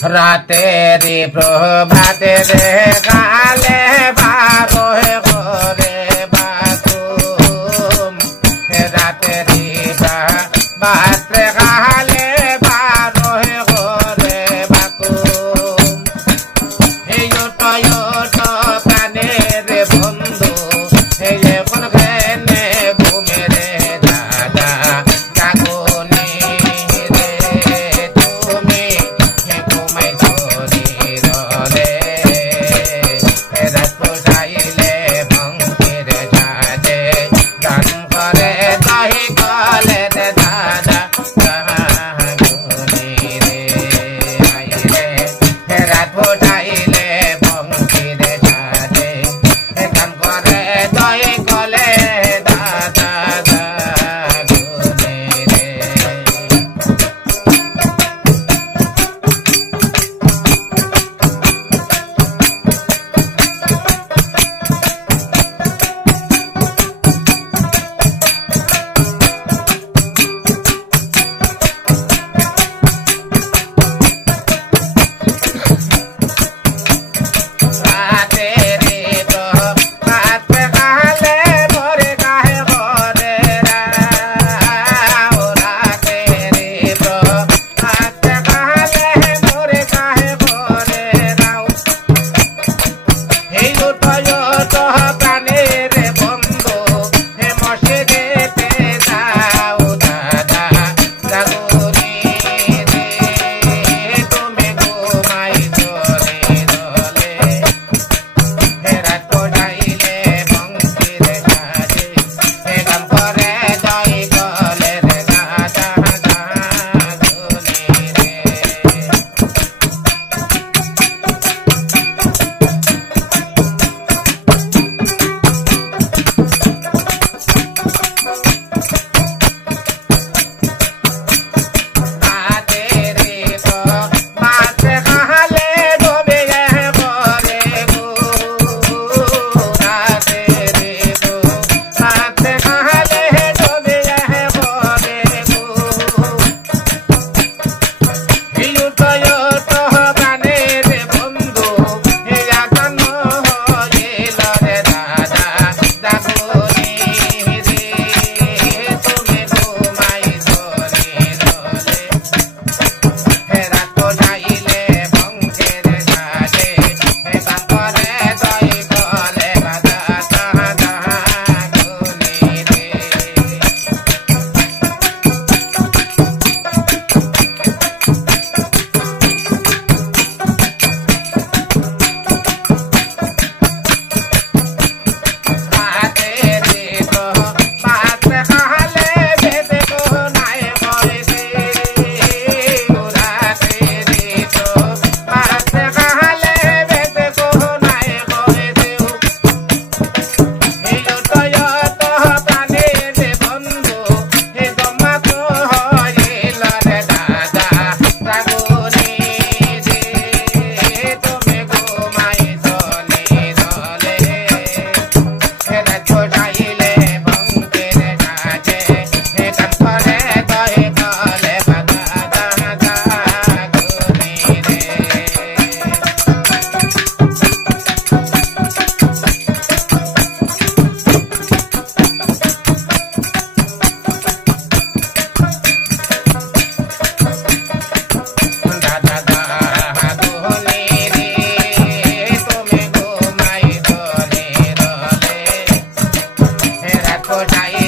রাতেরি প্রভাতে কালে বারো ঘরে বাথরুম রাতেরি বাত্রে কালে বারো ঘরে বাথরুম এই প্রাণের বন্ধু এই কোন ঘেনে ঘুমে রে দাদা কাকুনি রে তুমি ঘুমাই ধরি রলে রাত চাইলে ভঙ্গির সাজে গান করে দহি কলে রে দাদা কাকুনি রে আইলে রাত চাইলে ভঙ্গির সাজে গান করে দহি কলে দাদা কাকুনি রে Bye.